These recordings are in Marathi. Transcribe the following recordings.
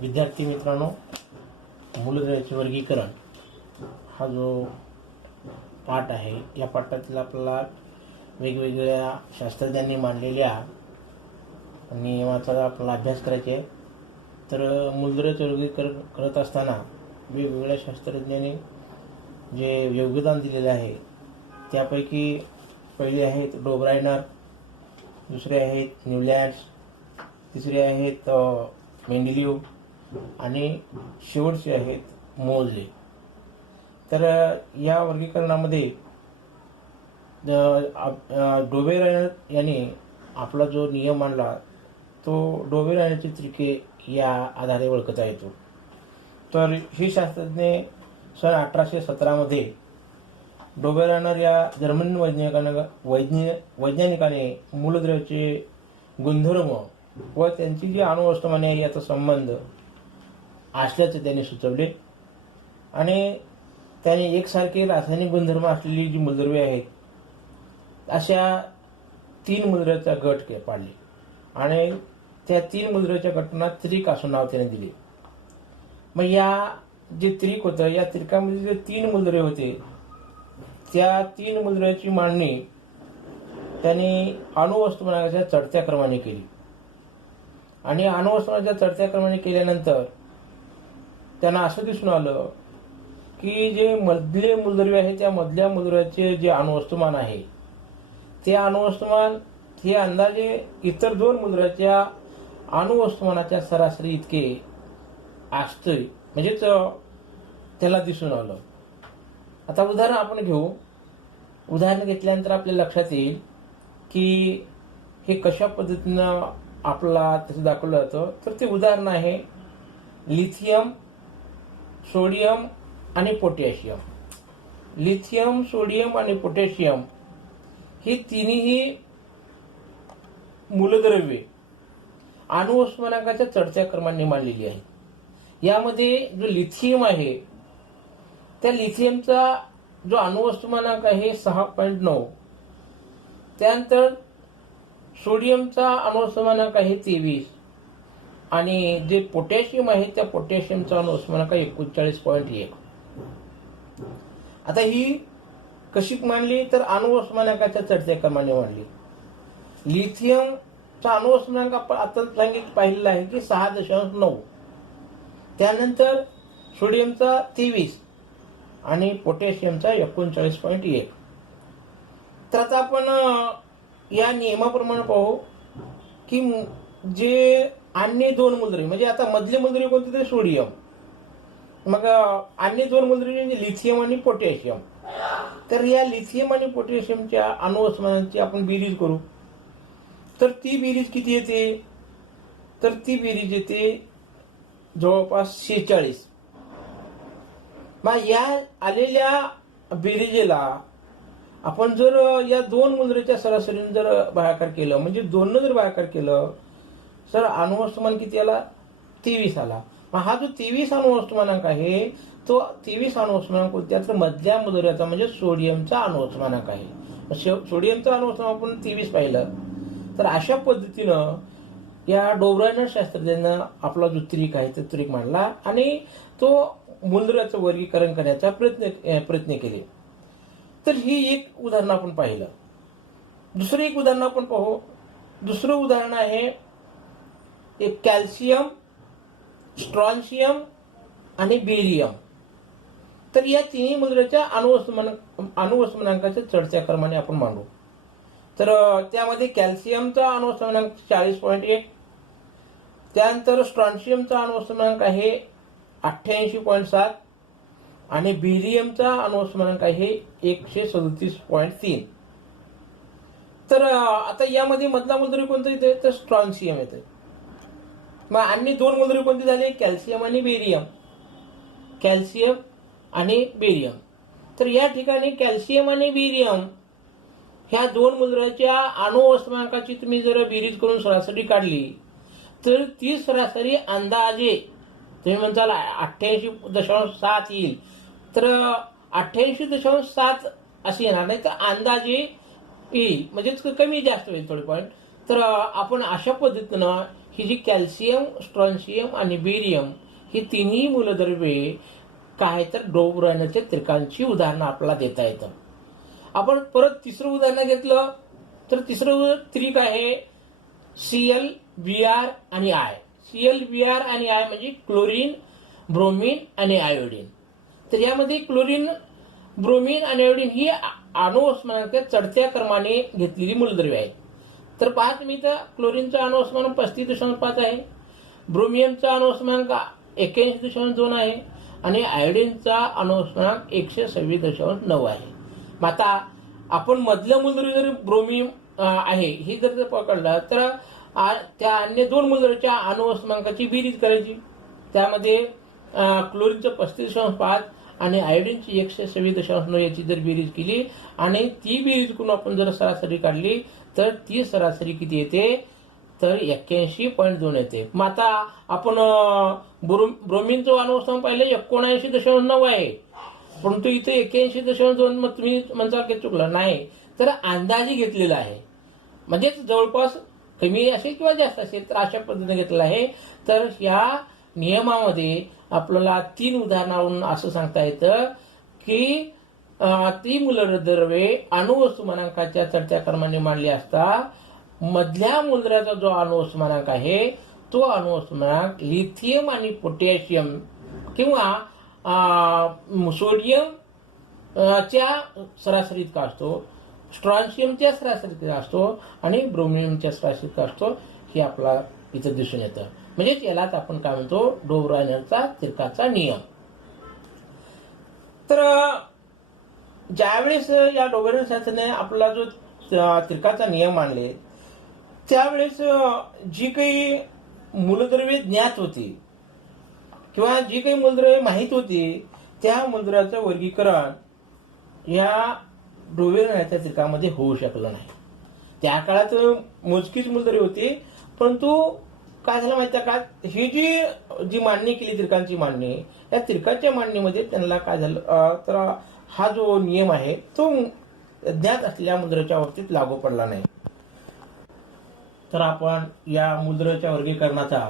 विद्यार्थी मित्रांनो, मूलद्रव्याचे वर्गीकरण हा जो पाठ आहे, या पाठातील आपल्याला वेगवेगळ्या शास्त्रज्ञांनी मांडलेल्या नियमाचा आपल्याला अभ्यास करायचे आहे. तर मूलद्रव्याचे वर्गीकरण करत असताना वेगवेगळ्या शास्त्रज्ञांनी जे योगदान दिलेले आहे त्यापैकी पहिले आहेत डोब्रायनर, दुसरे आहेत न्यूलँड्स, तिसरे आहेत मेंडेलीव आणि शेवटचे आहेत मोझले. तर या वर्गीकरणामध्ये डोबेरायनर यांनी आपला जो नियम मांडला तो डोबेरायनरचे त्रिके या आधारे ओळखता येतो. तर ही शास्त्रज्ञ सन 1817 डोबेरायनर या जर्मन वैज्ञानिकाने मूलद्रव्याचे गुणधर्म व त्यांची जी अणुवस्तुमाने आहे याचा संबंध असल्याचे त्यांनी सुचवले आणि त्याने एकसारखे रासायनिक गुणधर्म असलेली जी मूलद्रव्ये आहेत अशा 3 मूलद्रव्याचा गट पाडले आणि त्या 3 मूलद्रव्याच्या गटांना त्रिक असं नाव त्याने दिले. मग या जे त्रिक होतं, या त्रिकामध्ये जे 3 मूलद्रव्ये होते त्या 3 मूलद्रव्याची मांडणी त्यांनी अणुवस्तुमानाच्या चढत्या क्रमाने केली आणि अणुवस्तुमानाच्या चढत्या क्रमाने केल्यानंतर त्यांना असं दिसून आलं की जे मधले मूलद्रव्य आहे त्या मधल्या मूलद्रव्याचे जे अणुवस्तुमान आहे ते अणुवस्तुमान हे अंदाजे इतर 2 मूलद्रव्याच्या अणुवस्तुमानाच्या सरासरी इतके असते, म्हणजेच त्याला दिसून आलं. आता उदाहरण आपण घेऊ. उदाहरण घेतल्यानंतर आपल्या लक्षात येईल की हे कशा पद्धतीनं आपल्याला तसं दाखवलं जातं. तर ते उदाहरण आहे लिथियम, सोडियम आणि पोटॅशियम. लिथियम, सोडियम आणि पोटॅशियम ही तिन्ही मूलद्रव्ये अणुवस्तुमानाच्या चढत्या क्रमाने मांडलेली आहेत. यामध्ये जो लिथियम आहे त्या लिथियमचा जो अणुवस्तुमानांक आहे 6.9, त्यानंतर सोडियमचा अणुवस्तुमानांक आहे 23 आणि जे पोटॅशियम आहे त्या पोटॅशियमचा अणुवस्तुमानांक 39.1. आता ही कशी मांडली तर अणुवस्तुमानांकाच्या चढत्या क्रमाने मांडली. लिथियमचा अणुवस्तुमानांक आपण आता पाहिलेला आहे की 6.9, त्यानंतर सोडियमचा 23 आणि पोटॅशियमचा 39.1. तर आता आपण या नियमाप्रमाणे पाहू की जे अन्य 2 मूलद्रव्ये, म्हणजे आता मधले मूलद्रव्य कोणते ते सोडियम, मग अन्य 2 मूलद्रव्ये म्हणजे लिथियम आणि पोटॅशियम. तर या लिथियम आणि पोटॅशियमच्या अणुवस्तुमानांची आपण बेरीज करू. तर ती बेरीज किती येते तर ती बेरीज येते जवळपास 46. मग या आलेल्या बेरीजेला आपण जर या 2 मूलद्रव्याच्या सरासरीने जर भागाकार केलं, म्हणजे 2 जर भागाकार केलं तर अणुवस्तुमान किती आला 23 आला. मग हा जो 23 अणुवस्तुमानांक आहे तो 23 अणुवस्तुमानांक त्यात मधल्या मूलद्रव्याचा म्हणजे सोडियमचा अणुवस्तुमानांक आहे. सोडियमचा अणुवस्तुमानांक आपण 23 पाहिलं. तर अशा पद्धतीनं या डोब्रायनर शास्त्रज्ञांना आपला जो त्रिक आहे तो त्रिक मांडला आणि तो मूलद्रव्याचं वर्गीकरण करण्याचा प्रयत्न केले. तर ही एक उदाहरण आपण पाहिलं. दुसरं एक उदाहरण आपण पाहू. दुसरं उदाहरण आहे एक कॅल्शियम, स्ट्रॉन्शियम आणि बेरियम. तर या तिन्ही मूलद्रव्याच्या अणुवस्तुमानांकाच्या चढत्या क्रमाने आपण मांडू. तर त्यामध्ये कॅल्शियमचा अणुवस्तुमानांक 40.1, त्यानंतर स्ट्रॉन्शियमचा अणुवस्तुमानांक आहे 88.7 आणि बेरियमचा अणुवस्तुमानांक आहे 137.3. तर आता यामध्ये मधला मूलद्रव्य कोणतं येते तर स्ट्रॉन्शियम येते. मग अन्य 2 मूलद्रव्य कोणते झाले कॅल्शियम आणि बेरियम. कॅल्शियम आणि बेरियम. तर या ठिकाणी कॅल्शियम आणि बेरियम ह्या 2 मूलद्रव्याच्या अणुवस्तुमानांकाची तुम्ही जर बेरीज करून सरासरी काढली तर ती सरासरी अंदाजे तुम्ही म्हणताल 88.7 येईल. तर 88.7 अशी येणार नाही, तर अंदाजे येईल, म्हणजे कमी जास्त होईल थोडे पॉईंट. तर आपण अशा पद्धतीनं ही जी कॅल्शियम, स्ट्रॉन्शियम आणि बेरियम ही तिन्ही मूलद्रव्ये काय तर डोबराण्याच्या त्रिकांची उदाहरणं आपल्याला देता येतं. आपण परत तिसरं उदाहरण घेतलं तर तिसरं त्रिक आहे Cl, Br आणि I. Cl, Br आणि I म्हणजे क्लोरीन, ब्रोमीन आणि आयोडीन. तर यामध्ये क्लोरीन, ब्रोमीन आणि आयोडीन ही अणुवस्मानांक चढत्या क्रमाने घेतलेली मूलद्रव्ये आहेत. तर पहा तुम्ही तर क्लोरीनचा अणुवस्मानांक 35.5 आहे, ब्रोमियमचा अणुवस्मानांक 81.2 आहे आणि आयोडीनचा अणुवस्मानांक 126.9 आहे. मग आता आपण मधल्या मूलद्रव्य जर ब्रोमियम आहे हे जर पकडलं तर त्या अन्य दोन मूलद्रव्याच्या अणुवस्मानांकाची बेरीज करायची. त्यामध्ये क्लोरीनचं 35.5 आणि आयोडीनची 126.9 याची जर बेरीज केली आणि ती बेरीज करून आपण जर सरासरी काढली तर ती सरासरी किती येते तर 81.2 येते. मग आता आपण ब्रोमिनचं अणुवस्मानांक पाहिलं 79.9 आहे, परंतु इथे 81.2. मग तुम्ही म्हणसाल की चुकलं. नाही, तर अंदाजे घेतलेला आहे, म्हणजेच जवळपास कमी असेल किंवा जास्त असेल तर अशा पद्धतीने घेतलेला आहे. तर ह्या नियमामध्ये आपल्याला 3 उदाहरणावरून असं सांगता येतं की ती मूलद्रव्ये अणुवस्तुमानांकाच्या चढत्या क्रमाने मांडली असता मधल्या मूलद्रव्याचा जो अणुवस्तुमानांक आहे तो अणुवस्तुमानांक लिथियम आणि पोटॅशियम किंवा सोडियम च्या सरासरीत का असतो, स्ट्रॉन्शियमच्या सरासरीत असतो आणि ब्रोमियमच्या सरासरीत असतो हे आपला इथं दिसून येतं. म्हणजेच यालाच आपण काय म्हणतो डोबरायनरचा तिरकाचा नियम. तर ज्यावेळेस या डोबरायनर शास्त्राने आपला जो तिरकाचा नियम मांडले त्यावेळेस जी काही मूलद्रव्ये ज्ञात होती किंवा जी काही मूलद्रव्ये माहीत होती त्या मूलद्रव्याचं वर्गीकरण या डोबरायनरच्या तिरकामध्ये होऊ शकलं नाही. त्या काळात मोजकीच मूलद्रव्ये होती, परंतु काय झालं माहिती का, ही जी मांडणी केली तिरकांची मांडणी, या तिरकाच्या मांडणीमध्ये त्यांना काय झालं तर हा जो नियम आहे तो ज्ञात असलेल्या मूलद्रव्याच्या बाबतीत लागू पडला नाही. तर आपण या मूलद्रव्याच्या वर्गीकरणाचा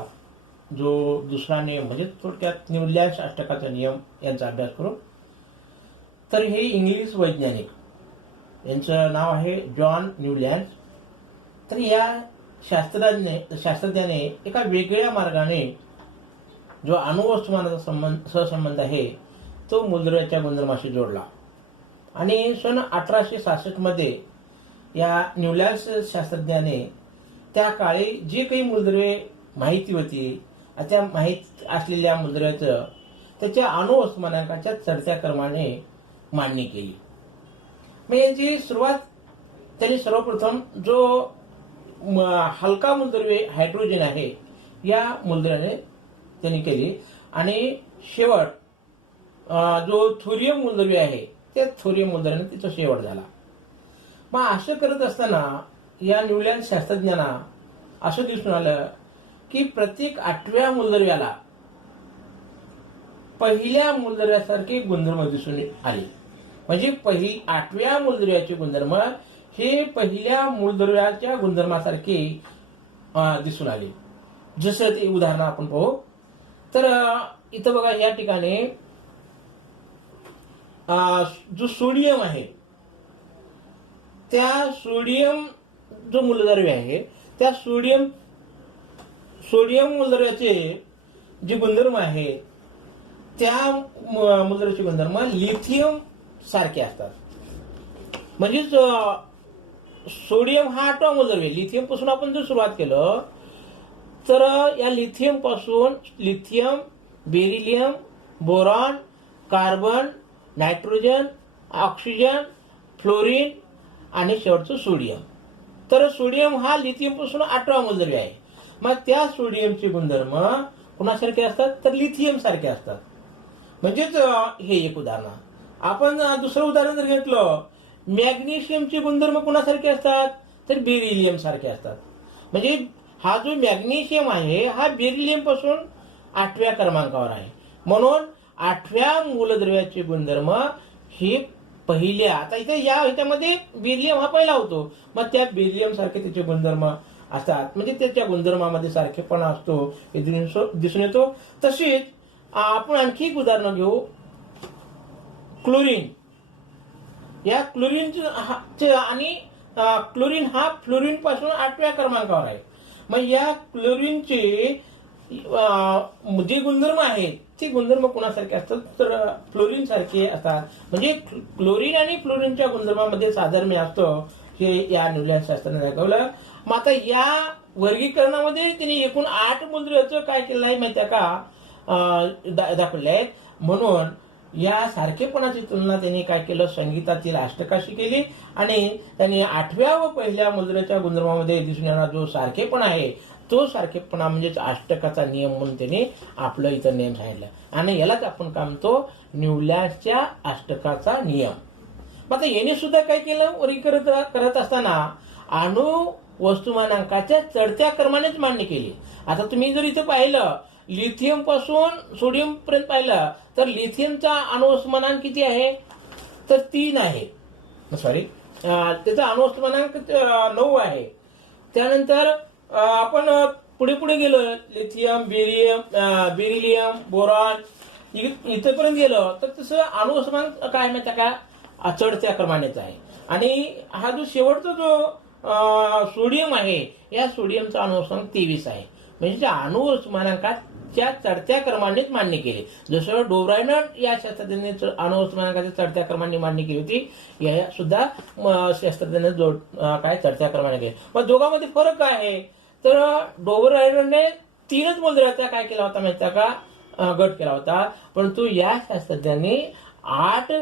जो दुसरा नियम म्हणजे थोडक्यात न्यूलँड्स अष्टकाचा नियम यांचा अभ्यास करू. तर हे इंग्लिश वैज्ञानिक यांचं नाव आहे जॉन न्यूलँड्स. तर या शास्त्रज्ञाने एका वेगळ्या मार्गाने जो अणुवस्तुमानाचा सहसंबंध आहे तो मूलद्रव्याच्या गुणधर्माशी जोडला आणि सन 1866 मध्ये या न्यूलँड्स शास्त्रज्ञाने त्या काळी जी काही मूलद्रव्ये माहिती होती त्या माहीत असलेल्या मूलद्रव्याचं त्याच्या अणुवस्तुमानांकाच्या चढत्या क्रमाने मांडणी केली. मग याची सुरुवात त्यांनी सर्वप्रथम जो हलका मूलद्रव्य हायड्रोजन आहे या मूलद्रव्याने त्यांनी केली आणि शेवट जो थोरियम मूलद्रव्य आहे त्या थोरियम मूलद्रव्याने तिचा शेवट झाला. मग असं करत असताना या न्यूलँड शास्त्रज्ञांना असं दिसून आलं की प्रत्येक 8व्या मूलद्रव्याला पहिल्या मूलद्रव्यासारखे गुणधर्म दिसून आले. म्हणजे 8व्या मूलद्रव्याचे गुणधर्म हे पहिल्या मूलद्रव्याच्या गुणधर्मासारखे दिसून आले. जसं ते उदाहरण आपण पाहू. तर इथं बघा या ठिकाणी जो सोडियम आहे त्या सोडियम जो मूलद्रव्य आहे त्या सोडियम मूलद्रव्याचे जे गुणधर्म आहे त्या मूलद्रव्याचे गुणधर्म लिथियम सारखे असतात. म्हणजेच सोडियम हा 8वा मूलद्रव्य, लिथियम पासून आपण जर सुरुवात केलं तर या लिथियम पासून lithium, beryllium, boron, carbon, nitrogen, oxygen, fluorine आणि शेवटचं सोडियम. तर सोडियम हा लिथियम पासून 8वा मूलद्रव्य आहे. मग त्या सोडियमचे गुणधर्म कुणासारखे असतात तर लिथियम सारखे असतात. म्हणजेच हे एक उदाहरण. आपण दुसरं उदाहरण जर घेतलं, मॅग्नेशियमचे गुणधर्म कुणासारखे असतात तर बेरिलियम सारखे असतात. म्हणजे हा जो मॅग्नेशियम आहे हा बेरिलियम पासून 8व्या क्रमांकावर आहे. म्हणून 8व्या मूलद्रव्याचे गुणधर्म हे पहिल्या, आता इथे या ह्याच्यामध्ये बेरिलियम हा पहिला होतो, मग त्या बेरिलियम सारखे त्याचे गुणधर्म असतात, म्हणजे त्याच्या गुणधर्मामध्ये सारखेपणा असतो हे दिसून येतो. तशीच आपण आणखी एक उदाहरण घेऊ. क्लोरीन. या क्लोरीन आणि क्लोरीन हा फ्लोरीन पासून 8व्या क्रमांकावर आहे. मग या क्लोरीनचे जे गुणधर्म आहेत ते गुणधर्म कोणासारखे असतात तर फ्लोरीन सारखे असतात. म्हणजे क्लोरीन आणि फ्लोरीनच्या गुणधर्मामध्ये साधर्म्य असतं हे या न्यूलँड शास्त्राने दाखवलं. मग आता या वर्गीकरणामध्ये त्यांनी एकूण 8 मूलद्रव्याचं काय केलं आहे माहिती आहे का दाखवले आहेत. म्हणून या सारखेपणाची तुलना त्यांनी काय केलं, संगीतातील अष्टकाशी केली आणि त्यांनी 8व्या व पहिल्या मूलद्रव्याच्या गुणधर्मामध्ये दिसून येणारा जो सारखेपणा आहे तो सारखेपणा म्हणजेच अष्टकाचा नियम म्हणून त्यांनी आपलं इथं नियम सांगितलं आणि यालाच आपण काय म्हणतो, न्यूलँडच्या अष्टकाचा नियम. मग आता याने सुद्धा काय केलं, वर्गीकरण करत असताना अणु वस्तुमानांकाच्या चढत्या क्रमानेच मांडणी केली. आता तुम्ही जर इथं पाहिलं लिथियम पासून सोडियम पर्यंत पाहिलं तर लिथियमचा अणुवस्तुमानांक किती आहे तर 3 आहे. सॉरी, त्याचा अणुवस्तुमानांक 9 आहे. त्यानंतर आपण पुढे पुढे गेलो, लिथियम, बेरिलियम, बोरॉन इथपर्यंत गेलो तर तसं अणुवस्तुमानांक काय माहिती का चढत्या क्रमानेच आहे. आणि हा जो शेवटचा जो सोडियम आहे या सोडियमचा अणुवस्तुमानांक 23 आहे. म्हणजे अणुवस्तुमानांकाच्या चढत्या क्रमानेच मांडणी केली. जसं डोब्रायनं या शास्त्रज्ञांनी अणुवस्तुमानांकाच्या चढत्या क्रमाने मांडणी केली होती, या सुद्धा शास्त्रज्ञांनी काय चढत्या क्रमाने केली. मग दोघांमध्ये फरक काय आहे तर डोब्रायनने 3च मूलद्रव्याचा काय केला होता माहिती का गट केला होता, परंतु या शास्त्रज्ञांनी 8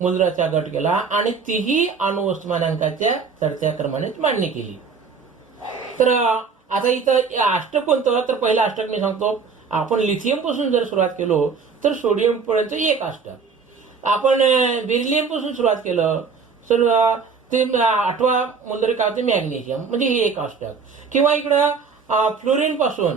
मूलद्रव्याचा गट केला आणि तीही अणुवस्तुमानांकाच्या चढत्या क्रमानेच मांडणी केली. तर आता इथं अष्टक कोणतं तर पहिलं अष्टक मी सांगतो. आपण लिथियम पासून जर सुरुवात केलो तर सोडियम पर्यंत एक अष्टक. आपण बेरिलियम पासून सुरुवात केलं तर ते 8वा मूलद्रव्य काय होते मॅग्नेशियम, म्हणजे हे एक अष्टक. किंवा इकडं फ्लोरीन पासून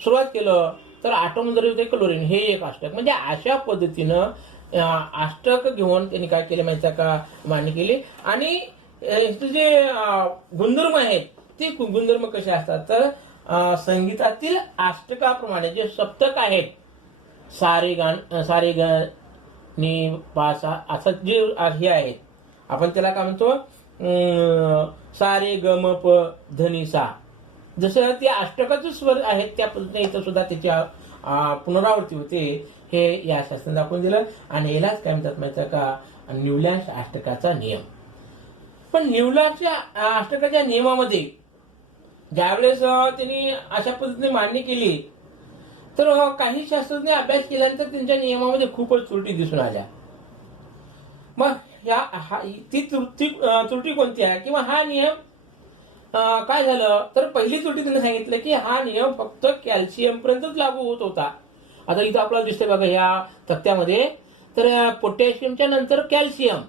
सुरुवात केलं तर 8वं मूलद्रव्य होते क्लोरीन, हे एक अष्टक. म्हणजे अशा पद्धतीनं अष्टक घेऊन त्यांनी काय केलं माहिती का मांडणी केली. आणि जे गुणधर्म आहेत ते गुणधर्म कसे असतात तर संगीतातील अष्टकाप्रमाणे जे सप्तक आहेत सारे ग नि पा सा असं जे हे आहेत आपण त्याला काय म्हणतो सारे ग म प ध नि सा, जसं ते अष्टकाचे स्वर आहेत त्या पद्धतीने इथं सुद्धा त्याच्या पुनरावृत्ती होते हे या शास्त्राने दाखवून दिलं. आणि यालाच काय म्हणतात माहिती का न्यूलँड अष्टकाचा नियम. पण न्यूलँडच्या अष्टकाच्या नियमामध्ये ज्यावेळेस त्यांनी अशा पद्धतीने मांडणी केली तर काही शास्त्रज्ञ अभ्यास केल्यानंतर त्यांच्या नियमामध्ये खूपच त्रुटी दिसून आल्या. मग ती त्रुटी कोणती आहे किंवा हा नियम काय झालं तर पहिली त्रुटी त्यांनी सांगितलं की हा नियम फक्त कॅल्शियम पर्यंतच लागू होत होता. आता इथं आपल्याला दिसतंय बघा या तक्त्यामध्ये तर पोटॅशियमच्या नंतर कॅल्शियम,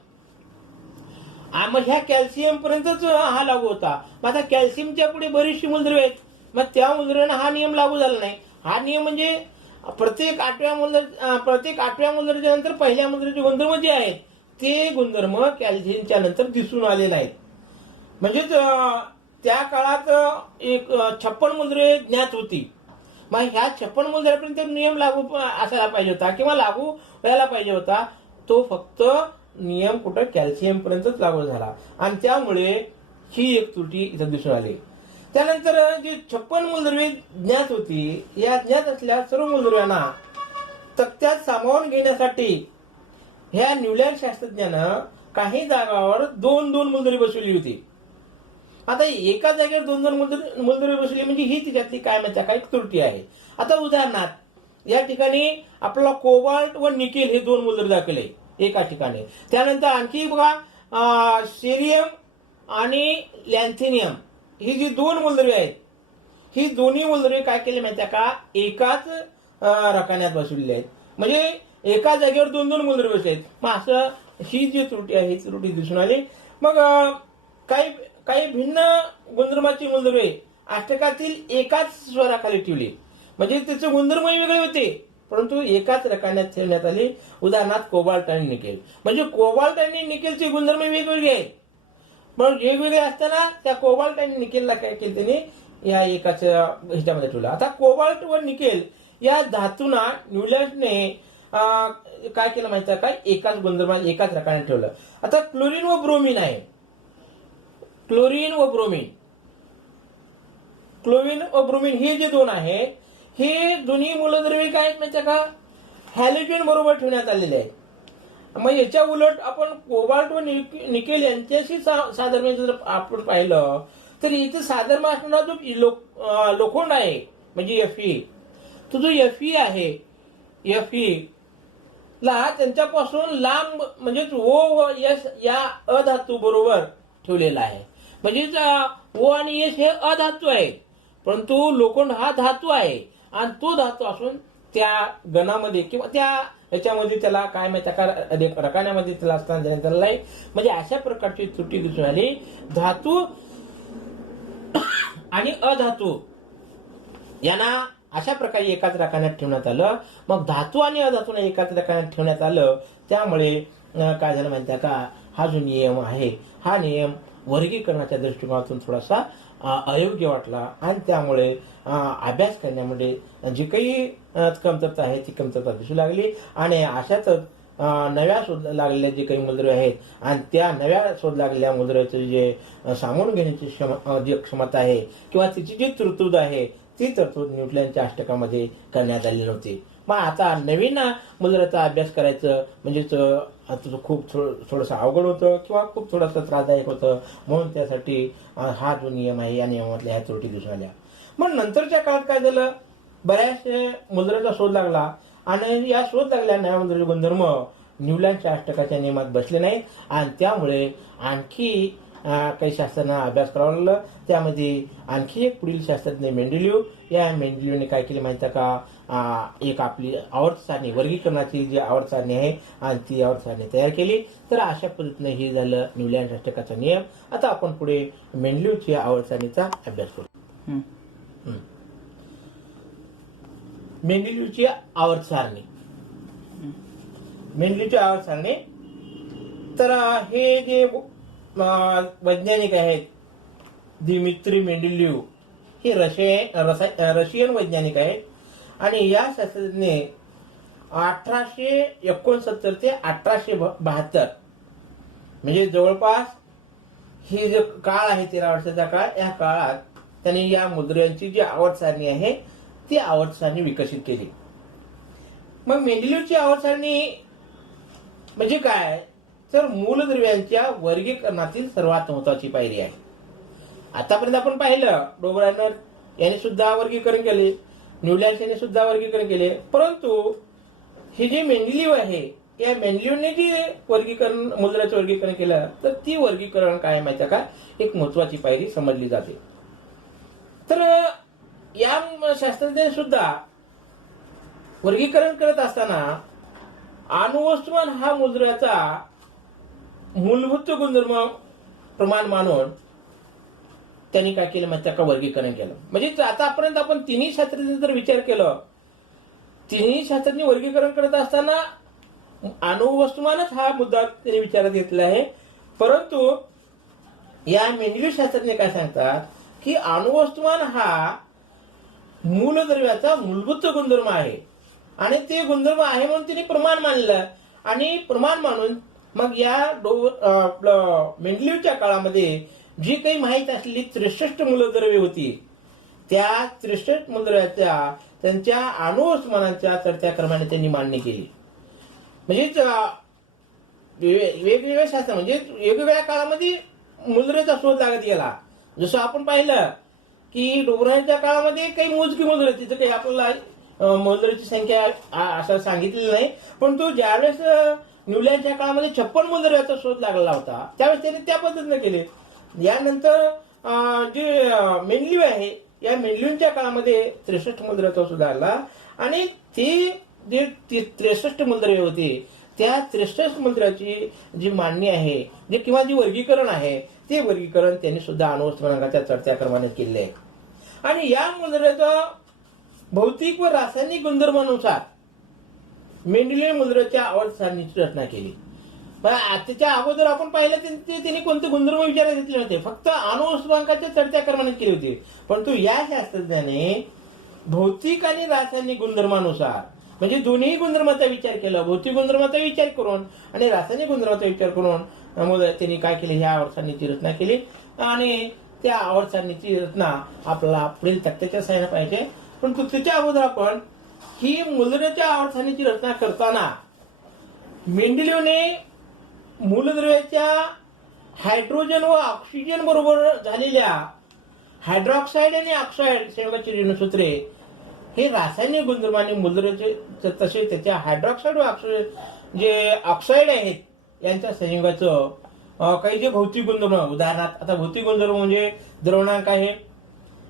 मग ह्या कॅल्शियम पर्यंतच हा लागू होता. मग आता कॅल्शियमच्या पुढे बरीचशी मूलद्रव्ये आहेत, मग त्या मूलद्रव्यांना हा नियम लागू झाला नाही. हा नियम म्हणजे प्रत्येक 8व्या मूलद्रव्याच्या नंतर पहिल्या मूलद्रव्याचे गुणधर्म जे आहेत ते गुणधर्म कॅल्शियमच्या नंतर दिसून आले नाहीत. म्हणजे त्या काळात एक 56 मूलद्रव्ये ज्ञात होती. मग ह्या 56 मूलद्रव्यापर्यंत नियम लागू असायला पाहिजे होता किंवा लागू व्हायला पाहिजे होता. तो फक्त नियम कुठं कॅल्शियम पर्यंतच लागू झाला आणि त्यामुळे ही एक त्रुटी इथं दिसून आली. त्यानंतर जी 56 मूलद्रव्ये ज्ञात होती या ज्ञात असलेल्या सर्व मूलद्रव्यांना तक्त्यात सामावून घेण्यासाठी ह्या न्यूलँड शास्त्रज्ञानं काही जागावर 2-2 मूलद्रव्ये बसवली होती. आता एका जागेवर 2-2 मूलद्रव्ये बसवली म्हणजे ही तिच्यातली काय माहिती काय त्रुटी आहे. आता उदाहरणार्थ या ठिकाणी आपल्याला कोबाल्ट व निकेल हे 2 मूलद्रव्य दाखवले एका ठिकाणी. त्यानंतर आणखी बघा सेरियम आणि लॅन्थिनियम ही जी 2 मूलद्रव्ये आहेत ही दोन्ही मूलद्रव्ये काय केले माहिती का एकाच रकान्यात बसवलेली आहेत. म्हणजे एका जागेवर 2-2 मूलद्रव्ये बसले आहेत. मग असं ही जी त्रुटी आहे ही त्रुटी दिसून आली. मग काही भिन्न गुणधर्माची मूलद्रव्ये अष्टकातील एकाच स्वराखाली ठेवली म्हणजे त्याचे गुणधर्मही वेगळे होते परंतु एकाच रकान्यात ठेवण्यात आली. उदाहरणार्थ कोबाल्ट आणि निकेल. म्हणजे कोबाल्ट आणि निकेलचे गुणधर्म वेगवेगळे आहेत. पण वेगवेगळे असताना त्या कोबाल्ट आणि निकेलला काय केलं त्यांनी या एकाच ह्याच्यामध्ये ठेवलं. आता कोबाल्ट व निकेल या धातूंना न्यूलँडने काय केलं माहिती आहे काय, एकाच गुणधर्मात एकाच रकाने ठेवलं. आता क्लोरीन व ब्रोमीन आहे, क्लोरीन व ब्रोमीन, क्लोरीन व ब्रोमीन हे जे दोन आहे, हे दोन्ही मूलद्रव्ये काय आहेत माहिती आहे का, हॅलोजन बरोबर ठेवण्यात आलेले आहेत. मग याच्या उलट आपण कोबाल्ट व निकेल यांच्याशी साधर्म्य जर आपण पाहिलं तर इथे साधर्म्य असणारा जो लोखंड आहे म्हणजे Fe, तो जो Fe आहे, Fe ला त्यांच्यापासून लांब म्हणजे O व S या अधातू बरोबर ठेवलेला आहे. म्हणजे O आणि S हे अधातू आहेत, परंतु लोखंड हा धातू आहे आणि तो धातू असून त्या गणामध्ये किंवा त्या याच्यामध्ये त्याला काय माहिती का रकान्यामध्ये त्याला स्थान देण्यात आलेलं आहे. म्हणजे अशा प्रकारची त्रुटी दिसून आली. धातू आणि अधातू यांना अशा प्रकारे एकाच रकान्यात ठेवण्यात आलं. मग धातू आणि अधातूंना एकाच रकान्यात ठेवण्यात आलं, त्यामुळे काय झालं माहिती आहे का, हा जो नियम आहे हा नियम वर्गीकरणाच्या दृष्टिकोनातून थोडासा अयोग्य वाटला आणि त्यामुळे अभ्यास करण्यामध्ये जी काही कमतरता आहे ती कमतरता दिसू लागली. आणि अशातच नव्या शोध लागलेल्या जे काही मूलद्रव्ये आहेत आणि त्या नव्या शोध लागलेल्या मूलद्रव्याचे जे सामावून घेण्याची जी क्षमता आहे किंवा तिची जी तरतूद आहे ती तरतूद न्यूटनच्या अष्टकामध्ये करण्यात आली नव्हती. मग आता नवीन मूलद्रव्याचा अभ्यास करायचं म्हणजेच खूप थोडंसं अवघड होतं किंवा खूप थोडंसं त्रासदायक होतं. म्हणून त्यासाठी हा जो नियम आहे या नियमातल्या ह्या त्रुटी दिसून आल्या. मग नंतरच्या काळात काय झालं, बऱ्याचशा मूलद्रव्याचा शोध लागला आणि या शोध लागल्या नव्या मूलद्रव्य गुणधर्म न्यूलँडच्या अष्टकाच्या नियमात बसले नाहीत आणि त्यामुळे आणखी काही शास्त्रांना अभ्यास करावा लागला. त्यामध्ये आणखी एक पुढील शास्त्रज्ञ मेंडेलिव्ह, या मेंडेलिव्हने काय केले माहिती आहे का, एक आपली आवर्त सारणी वर्गीकरणाची जी आवर्त सारणी आहे आणि ती आवर्त सारणी तयार केली. तर अशा पद्धतीने हे झालं न्यूलँड अष्टकाचा नियम. आता आपण पुढे मेंडेलिव्हची आवर्त सारणीचा अभ्यास करू. मेंडेलिव्हची आवर्त सारणी, मेंडेलिव्हची आवर्त सारणी. तर हे जे वैज्ञानिक आहेत दिमित्री मेंडेलिव्ह, हे रशियन वैज्ञानिक आहेत आणि या शास्त्रज्ञाने 1869 ते 1872 म्हणजे जवळपास ही जो काळ आहे 13 वर्षाचा काळ, या काळात त्यांनी या मूलद्रव्यांची जी आवर्त सारणी आहे ती आवर्त सारणी विकसित केली. मग मेंडेलिव्हची आवर्त सारणी म्हणजे काय, तर मूलद्रव्यांच्या वर्गीकरणातील सर्वात महत्वाची पायरी आहे. आतापर्यंत आपण पाहिलं डोबरायनर यांनी सुद्धा वर्गीकरण केले, न्यूलँड यांनी सुद्धा वर्गीकरण केले, परंतु हे जे मेंडेलिव्ह आहे या मेंडेलिव्हने जे वर्गीकरण मूलद्रव्याचं वर्गीकरण केलं तर ती वर्गीकरण काय माहिती का एक महत्वाची पायरी समजली जाते. तर या शास्त्रज्ञांनी सुद्धा वर्गीकरण करत असताना अणुवस्तुमान हा मूलद्रव्याचा मूलभूत गुणधर्म प्रमाण मानून त्यांनी काय केलं माहिती का वर्गीकरण केलं. म्हणजे आतापर्यंत आपण तिन्ही शास्त्रज्ञ जर विचार केलं, तिन्ही शास्त्रज्ञ वर्गीकरण करत असताना अणुवस्तुमानच हा मुद्दा त्यांनी विचारात घेतला आहे. परंतु या मेंडेलिव्ह शास्त्रज्ञ काय सांगतात की अणुवस्तुमान हा मूलद्रव्याचा मूलभूत गुणधर्म आहे आणि ते गुणधर्म आहे म्हणून त्यांनी प्रमाण मानलं आणि प्रमाण मानून मग या मेंडेलिव्हच्या काळामध्ये जी काही माहीत असलेली 63 मूलद्रव्ये होती त्या 63 मूलद्रव्याच्या त्यांच्या अणुवस्तुमानांच्या चढत्या क्रमाने त्यांनी मांडणी केली. म्हणजेच वेगवेगळ्या शास्त्र म्हणजे वेगवेगळ्या काळामध्ये मूलद्रव्याचा शोध लागत गेला. जसं आपण पाहिलं की डोबरायनच्या काळामध्ये काही मोजकी मूलद्रव्ये, तिथं काही आपल्याला मूलद्रव्याची संख्या असं सांगितलेली नाही, परंतु ज्यावेळेस न्यूलँडच्या काळामध्ये 56 मूलद्रव्याचा शोध लागलेला होता त्यावेळेस त्यांनी त्या पद्धतीने केले. यानंतर जे मेंडेलिव्ह आहे या मेंडेलिव्हच्या काळामध्ये 63 मूलद्रव्याचा शोध लागला आणि ती जे 63 मूलद्रव्ये होती त्या 63 मूलद्रव्याची जी मांडणी आहे जे किंवा जी वर्गीकरण आहे ते वर्गीकरण त्यांनी सुद्धा अणुवस्तुमानांच्या चढत्या क्रमाने केले आहे. आणि या मूलद्रव्याचा भौतिक व रासायनिक गुणधर्मानुसार मेंडेलिव्ह मूलद्रव्याच्या आवर्त सारणीची रचना केली. त्याच्या अगोदर आपण पाहिलं त्यांनी कोणते गुणधर्म विचारात घेतले होते, फक्त अणुवस्तुमांकाच्या चढत्या क्रमाने केली होती. परंतु या शास्त्रज्ञाने भौतिक आणि रासायनिक गुणधर्मानुसार म्हणजे दोन्ही गुणधर्माचा विचार केला, भौतिक गुणधर्माचा विचार करून आणि रासायनिक गुणधर्माचा विचार करून त्यांनी काय केले, ह्या आवर्तसारणीची रचना केली. आणि त्या आवर्तसारणीची रचना आपल्याला पुढील तक्त्याच्या सहाय्याने पाहिजे. परंतु त्याच्या अगोदर आपण ही मूलद्रव्याच्या आवर्तसारणीची रचना करताना मेंडेलीवने मूलद्रव्याच्या हायड्रोजन व ऑक्सिजन बरोबर झालेल्या हायड्रॉक्साईड आणि ऑक्साईड संयोगाची ऋणसूत्रे हे रासायनिक गुणधर्माने मूलद्रव्याचे तसे त्याच्या हायड्रॉक्साईड व ऑक्साईड जे ऑक्साईड आहेत यांच्या संयोगाचं काही जे भौतिक गुणधर्म, उदाहरणार्थ आता भौतिक गुणधर्म म्हणजे द्रवणांक आहे,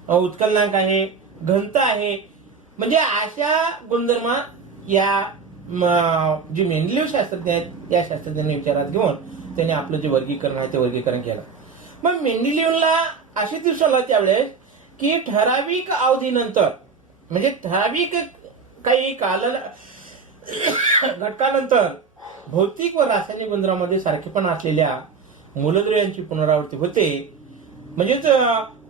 उत्कलनांक आहे, घनता आहे, म्हणजे अशा गुणधर्म या जे मेंडेलीव शास्त्रज्ञ आहेत या शास्त्रज्ञांनी विचारात घेऊन त्यांनी आपलं जे वर्गीकरण आहे ते वर्गीकरण केलं. मग मेंडेलीवला असे दिसून आलं त्यावेळेस की ठराविक अवधीनंतर म्हणजे ठराविक काही घटकानंतर भौतिक व रासायनिक गुणधर्मामध्ये सारखेपणा असलेल्या मूलद्रव्यांची पुनरावृत्ती होते. म्हणजेच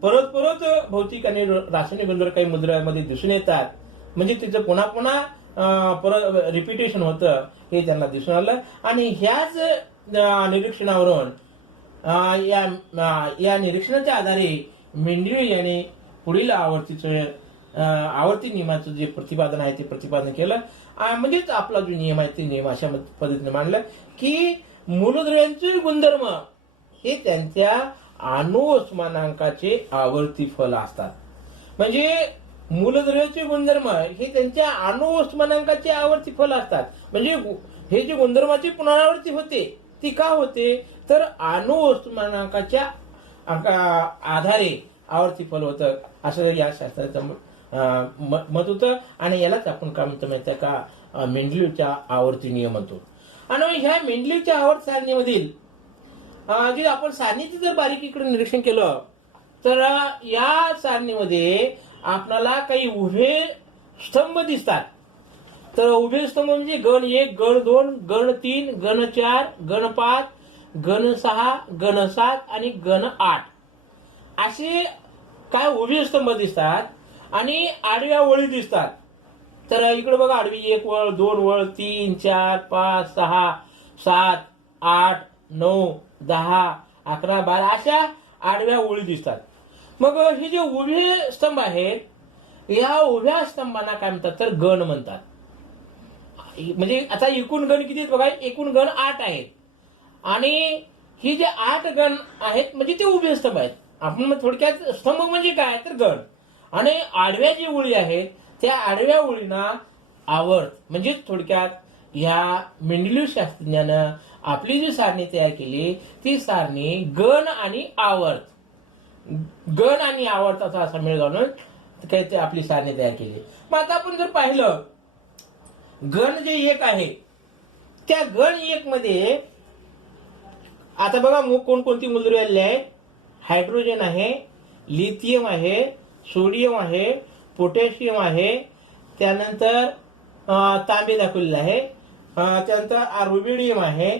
परत परत भौतिक आणि रासायनिक गुणधर्म काही मूलद्रव्यांमध्ये दिसून येतात, म्हणजे तिचं पुन्हा पुन्हा परत रिपिटेशन होतं हे त्यांना दिसून आलं. आणि ह्याच निरीक्षणावरून या निरीक्षणाच्या आधारे मेंडेलीव याने पुढील आवर्ती नियमाचं जे प्रतिपादन आहे ते प्रतिपादन केलं. म्हणजेच आपला जो नियम आहे ते नियम अशा पद्धतीने मांडलं की मूलद्रव्यांचे गुणधर्म हे त्यांच्या अणुवस्तुमानांकाचे आवर्ती फल असतात. म्हणजे मूलद्रव्याचे गुणधर्म हे त्यांच्या अणुवस्तुमानांकाचे आवर्ती फल असतात. म्हणजे हे जे गुणधर्माची पुनरावृत्ती होते ती का होते, तर अणुवस्तुमानांकाच्या आधारे आवर्ती फल होतं असं या शास्त्राचं मत होतं. आणि यालाच आपण काय म्हणतो माहिती का, मेंडेलीवच्या आवर्ती नियम म्हणतो. आणि ह्या मेंडेलीवच्या आवर्त सारणीमधील जे आपण सारणीचे जर बारीकीकडे निरीक्षण केलं तर या सारणीमध्ये आपल्याला काही उभे स्तंभ दिसतात. तर उभे स्तंभ म्हणजे गण 1, गण 2, गण 3, गण 4, गण 5, गण 6, गण 7 आणि गण 8 असे काय उभे स्तंभ दिसतात. आणि आडव्या ओळी दिसतात. तर इकडे बघा आडवी 1 वळ, 2 वळ, 3, 4, 5, 6, 7, 8, 9, 10, 11, 12 अशा आडव्या ओळी दिसतात. मग हे जे उभे स्तंभ आहेत या उभ्या स्तंभांना काय म्हणतात तर गण म्हणतात. म्हणजे आता एकूण गण किती आहेत बघा, एकूण गण 8 आहेत. आणि ही जे 8 गण आहेत म्हणजे ते उभे स्तंभ आहेत. आपण थोडक्यात स्तंभ म्हणजे काय तर गण. आणि आडव्या जी ओळी आहेत त्या आडव्या ओळींना आवर्त म्हणजे थोडक्यात ह्या मेंडेलीव शास्त्रज्ञानं आपली जी सारणी तयार केली ती सारणी गण आणि आवर्त, गण आणि आवर्ताचा असा मेळ घालून काही ते आपली सारणी तयार केली. मग आता आपण जर पाहिलं गण जे 1 आहे त्या गण 1 मध्ये आता बघा कोणकोणती मूलद्रव्ये आलेली आहेत. हायड्रोजन आहे, लिथियम आहे, सोडियम आहे, पोटॅशियम आहे, त्यानंतर तांबे दाखवलेलं आहे, त्यानंतर रुबिडियम आहे,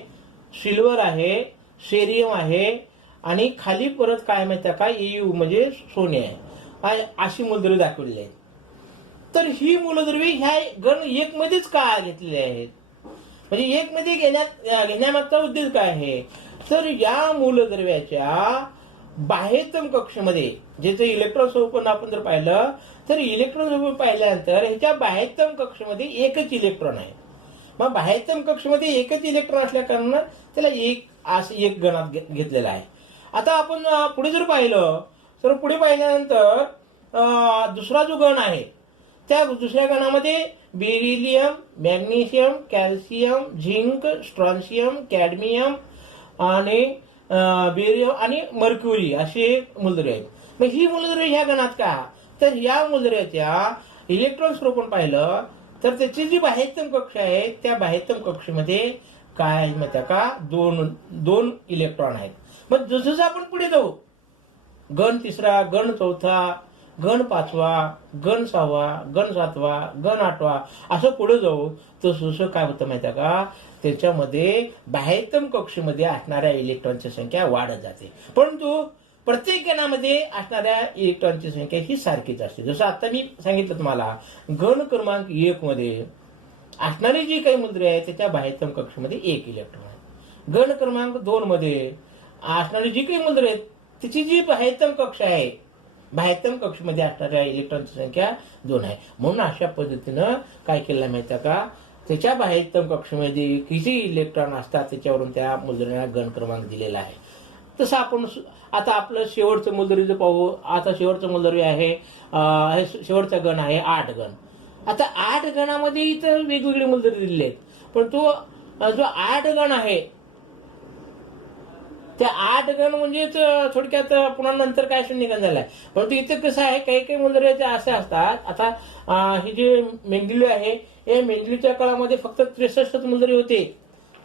सिल्वर आहे, सेरियम आहे आणि खाली परत काय माहिती का EU म्हणजे सोने आहे. अशी मूलद्रव्ये दाखवलेली आहेत. तर ही मूलद्रव्ये ह्या गण 1 मध्येच का घेतलेली आहेत, म्हणजे 1 मध्ये घेण्यामागचा उद्देश काय आहे तर या मूलद्रव्याच्या बाह्यतम कक्षेमध्ये ज्याचं इलेक्ट्रॉन स्वरूप आपण जर पाहिलं तर इलेक्ट्रॉन स्वरूप पाहिल्यानंतर ह्याच्या बाह्यतम कक्षेमध्ये एकच इलेक्ट्रॉन आहे. मग बाह्यतम कक्षेमध्ये एकच इलेक्ट्रॉन असल्या कारणानं त्याला एक गणात घेतलेला आहे. आता आपण पुढे जर पाहिलं तर पुढे पाहिल्यानंतर दुसरा जो गण आहे त्या दुसऱ्या गणामध्ये beryllium, magnesium, calcium, zinc, strontium, cadmium आणि बेरियम आणि मर्क्युरी असे मूलद्रव्ये आहेत. मग ही मूलद्रव्ये ह्या गणात का तर या मूलद्रव्याच्या इलेक्ट्रॉन स्वरूपात पाहिलं तर त्याची जी बाह्यतम कक्ष आहे त्या बाह्यतम कक्षेमध्ये काय माहिती का दोन इलेक्ट्रॉन आहेत. मग जसं आपण पुढे जाऊ गण 3, गण 4, गण 5वा, गण 6वा, गण 7वा, गण 8वा असं पुढे जाऊ तसं काय होतं माहिती आहे का, त्याच्यामध्ये बाह्यतम कक्षेमध्ये असणाऱ्या इलेक्ट्रॉनची संख्या वाढत जाते, परंतु प्रत्येक गणामध्ये असणाऱ्या इलेक्ट्रॉनची संख्या ही सारखीच असते. जसं आता मी सांगितलं तुम्हाला, गण क्रमांक 1 मध्ये असणारी जी काही मूलद्रव्ये आहे त्याच्या बाह्यतम कक्षेमध्ये 1 इलेक्ट्रॉन आहे. गण क्रमांक 2 मध्ये असणारी जी काही मूलद्रव्ये आहेत त्याची जी बाह्यतम कक्ष आहे, बाह्यतम कक्षेमध्ये असणाऱ्या इलेक्ट्रॉनची संख्या 2 आहे. म्हणून अशा पद्धतीनं काय केलं माहिती आहे का, त्याच्या बाह्यतम कक्षेमध्ये किती इलेक्ट्रॉन असतात त्याच्यावरून त्या मूलद्रव्याला गण क्रमांक दिलेला आहे. तसं आपण आता आपलं शेवटचं मूलद्रव्य पाहू. आता शेवटचं मूलद्रव्य आहे, शेवटचा गण आहे 8 गण. आता 8 गणामध्ये इथं वेगवेगळे मूलद्रव्य दिलेले आहेत, पण तो जो 8 गण आहे त्या 8 गण म्हणजेच थोडक्यात पुन्हा नंतर काय शून्यगण झालाय. परंतु इथे कसं आहे, काही काही मूलद्रव्य असे असतात. आता हे जे मेंडली आहे, या मेंडलीच्या काळामध्ये फक्त 63 मूलद्रव्य होते.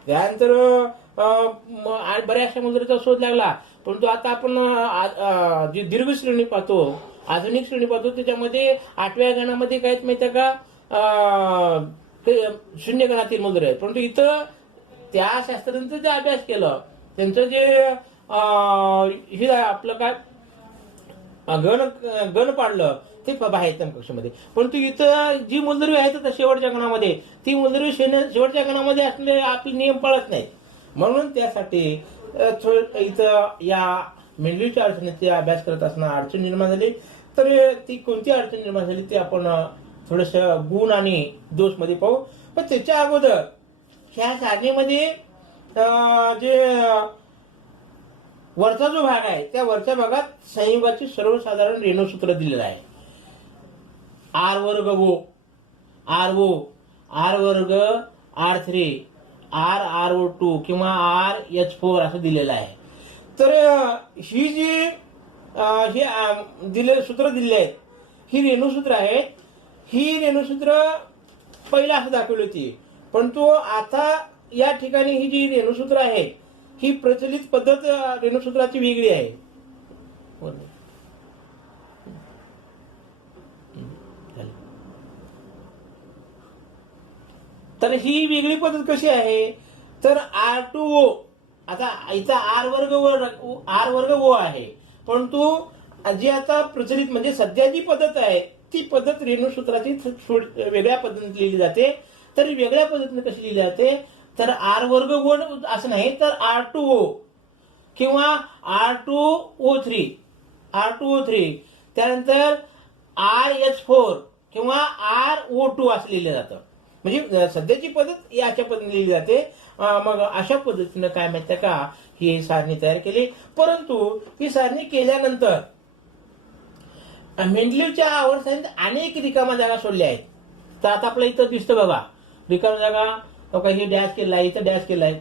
त्यानंतर बऱ्याचशा मूलद्रव्याचा शोध लागला. परंतु आता आपण जी दीर्घ श्रेणी पाहतो, आधुनिक श्रेणी पाहतो, त्याच्यामध्ये 8व्या गणामध्ये काहीच माहिती का शून्य गणातील मूलद्रव्य आहेत. परंतु इथं त्या शास्त्रज्ञांचं जे अभ्यास केलं, त्यांचं जे हे आपलं काय गण पाडलं ते बाह्यतम कक्षेमध्ये. परंतु इथं जी मूलद्रव्ये आहेत शेवटच्या गणामध्ये, ती मूलद्रव्ये शेवटच्या गणामध्ये असलेले आपले नियम पाळत नाहीत. म्हणून त्यासाठी इथं या मेंडलीच्या अडचणीचा अभ्यास करत असताना अडचण निर्माण झाली. तर ती कोणती अडचण निर्माण झाली ते आपण थोडस गुण आणि दोष मध्ये पाहू. पण त्याच्या अगोदर ह्या सारणीमध्ये जे वरचा जो भाग आहे त्या वरच्या भागात संयुगाची सर्वसाधारण रेणूसूत्र दिलेलं आहे. आर वर्ग ओ, आर ओ, आर वर्ग R3, RrO2 किंवा RH4 असं दिलेलं आहे. तर ही जी दिले सूत्र दिले आहेत, ही रेणूसूत्र आहेत. ही रेणूसूत्र पहिला असं दाखवली होती, परंतु आता या ठिकाणी ही जी रेणूसूत्र आहेत ही प्रचलित पद्धत रेणूसूत्राची वेगळी आहे. तर ही वेगळी पद्धत कशी आहे, तर R2O, आता इथं आर वर्ग ओ आहे, परंतु जी आता प्रचलित म्हणजे सध्या जी पद्धत आहे ती पद्धत रेणूसूत्राची वेगळ्या पद्धतीने लिहिली जाते. तर वेगळ्या पद्धतीने कशी लिहिली जाते, तर आर वर्ग ओ असं नाही, तर R2O किंवा R2O3, त्यानंतर RH4 किंवा RO2 असं लिहिलं जातं. म्हणजे सध्याची पद्धत याच्या पद्धतीने लिहिली जाते. मग अशा पद्धतीनं काय माहिती का, ही सारणी तयार केली. परंतु ही सारणी केल्यानंतर मेंडलीवच्या आवर्तनात अनेक रिकामा जागा सोडल्या आहेत. तर आता आपल्या इथं दिसतं बघा रिकामा जागा, काही डॅश केला आहे, इथं डॅश केला आहे.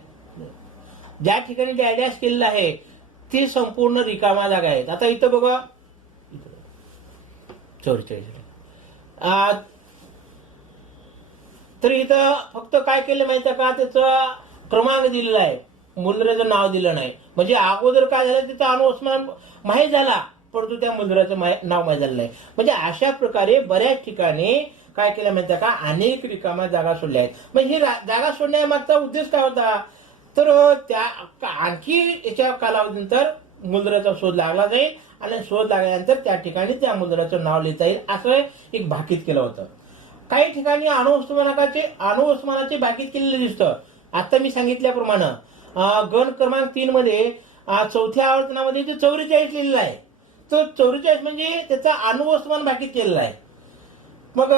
ज्या ठिकाणी डॅश केलेला आहे ती संपूर्ण रिकामा जागा आहेत. आता इथं बघा 44. तर इथं फक्त काय केलं माहिती का, त्याचा क्रमांक दिलेला आहे, मूलद्रव्याचं नाव दिलं नाही. म्हणजे अगोदर काय झालं, त्याचा अणुवस्मान माहीत झाला परंतु त्या मूलद्रव्याचं नाव माहीत झालं नाही. म्हणजे अशा प्रकारे बऱ्याच ठिकाणी काय केलं माहिती का, अनेक रिकामा जागा सोडल्या आहेत. म्हणजे ही जागा सोडण्यामागचा उद्देश काय होता, तर त्या आणखी याच्या कालावधीनंतर मूलद्रव्याचा शोध लागला जाईल आणि शोध लागल्यानंतर त्या ठिकाणी त्या मूलद्रव्याचं नाव लिहिता येईल असं एक भाकीत केलं होतं. काही ठिकाणी अणुवस्मानाचे भाकीत केलेलं दिसतं. आता मी सांगितल्याप्रमाणे गण क्रमांक 3 मध्ये चौथ्या आवर्तनामध्ये जे 44 लिहिलेलं आहे, तो 44 म्हणजे त्याचा अणुवस्मान भाकीत केलेला आहे. मग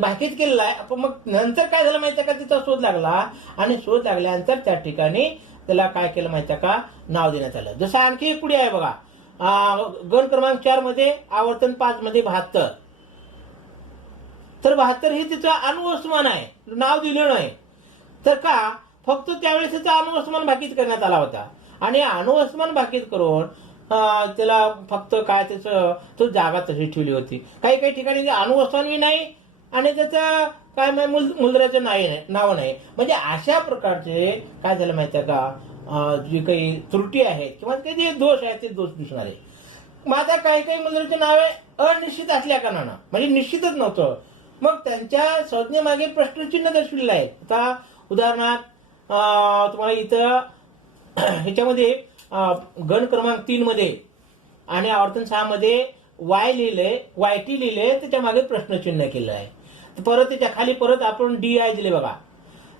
भाकीत केलेला आहे. पण मग नंतर काय झालं माहिती का, तिचा शोध लागला आणि शोध लागल्यानंतर त्या ठिकाणी त्याला काय केलं माहिती का, नाव देण्यात आलं. जसं आणखी एक पुढे आहे बघा, गण क्रमांक 4 मध्ये आवर्तन 5 मध्ये 72. तर 72 हे तिचं अणुवस्मान आहे, नाव दिलं नाही. तर का, फक्त त्यावेळेस त्याचा अणुवस्मान भाकीत करण्यात आला होता आणि अणुवस्मान भाकीत करून त्याला फक्त काय त्याचं तो जागा तशी ठेवली होती. काही काही ठिकाणी अणुवस्मानही नाही आणि त्याचं काय मूलद्रव्याचं नाव नाही. म्हणजे अशा प्रकारचे काय झालं माहिती आहे का, जी काही त्रुटी आहेत किंवा काही जे दोष आहेत ते दोष दिसणार आहे. मग आता काही काही मुद्रांची नावे अनिश्चित असल्या कारणानं म्हणजे निश्चितच नव्हतं, मग त्यांच्या संज्ञेमागे प्रश्नचिन्ह दर्शविलेलं आहे. आता उदाहरणार्थ तुम्हाला इथं ह्याच्यामध्ये गण क्रमांक 3 मध्ये आणि आवर्तन 6 मध्ये वाय लिहिलंय, YT लिहिलंय, त्याच्या मागे प्रश्नचिन्ह केलं आहे. परत त्याच्या खाली परत आपण DI दिले बघा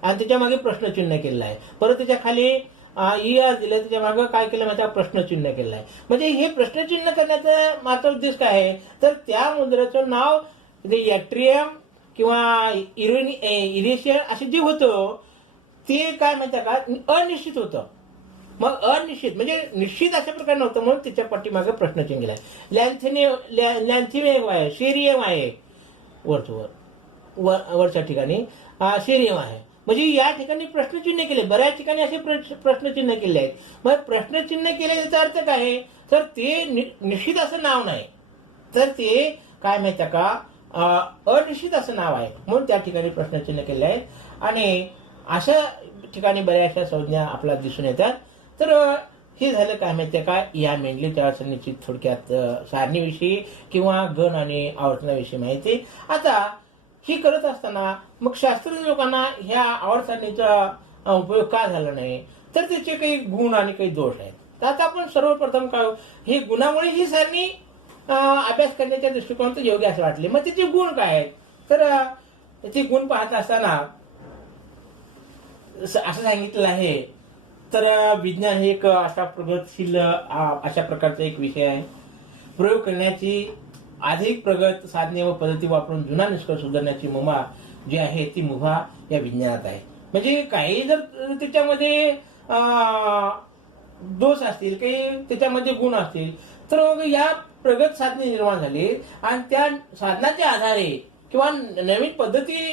आणि त्याच्या मागे प्रश्नचिन्ह केलेलं आहे. परत त्याच्या खाली ER दिलं, त्याच्या मागे काय केलं माहिती प्रश्नचिन्ह केलं आहे. म्हणजे हे प्रश्नचिन्ह करण्याचा माझा उद्देश काय आहे, तर त्या मुद्रेचं नाव ॲट्रियम किंवा इरेशियन असे जे होतं ते काय माहिती का अनिश्चित होतं. मग अनिश्चित म्हणजे निश्चित अशा प्रकारे नव्हतं, म्हणून त्याच्या पाठीमागे प्रश्नचिन्ह केलं आहे. लॅन्थिनियम आहे, शेरियम आहे, वरच्या ठिकाणी शेरियम आहे. म्हणजे या ठिकाणी प्रश्नचिन्ह केले, बऱ्याच ठिकाणी असे प्रश्नचिन्ह केले आहेत. मग प्रश्नचिन्ह केले याचा अर्थ काय आहे, तर ते निश्चित असं नाव नाही, तर ते काय माहिती का अनिश्चित असं नाव आहे, म्हणून त्या ठिकाणी प्रश्नचिन्ह केले आहे. आणि अशा ठिकाणी बऱ्याचशा संज्ञा आपल्याला दिसून येतात. तर हे झालं काय माहितीये का या मेंडलीच्या सारणीची थोडक्यात सारणीविषयी किंवा गण आणि आवर्तनाविषयी माहिती. आता ही करत असताना मग शास्त्रीय लोकांना ह्या आवर्त सारणीचा उपयोग का झाला नाही, तर त्याचे काही गुण आणि काही दोष आहेत. तर आता आपण सर्वप्रथम काय ही गुणामुळे ही सारणी अभ्यास करण्याच्या दृष्टिकोनातून योग्य असं वाटले. मग त्याचे गुण काय आहेत, तर त्याचे गुण पाहत असताना असं सांगितलं आहे, तर विज्ञान हे एक अशा प्रगतशील अशा प्रकारचा एक विषय आहे. प्रयोग करण्याची अधिक प्रगत साधने व पद्धती वापरून जुना निष्कर्ष सुधारण्याची मुभा जी आहे ती मुभा या विज्ञानात आहे. म्हणजे काही जर त्याच्यामध्ये दोष असतील, काही त्याच्यामध्ये गुण असतील, तर मग या प्रगत साधने निर्माण झाली आणि त्या साधनाच्या आधारे किंवा नवीन पद्धती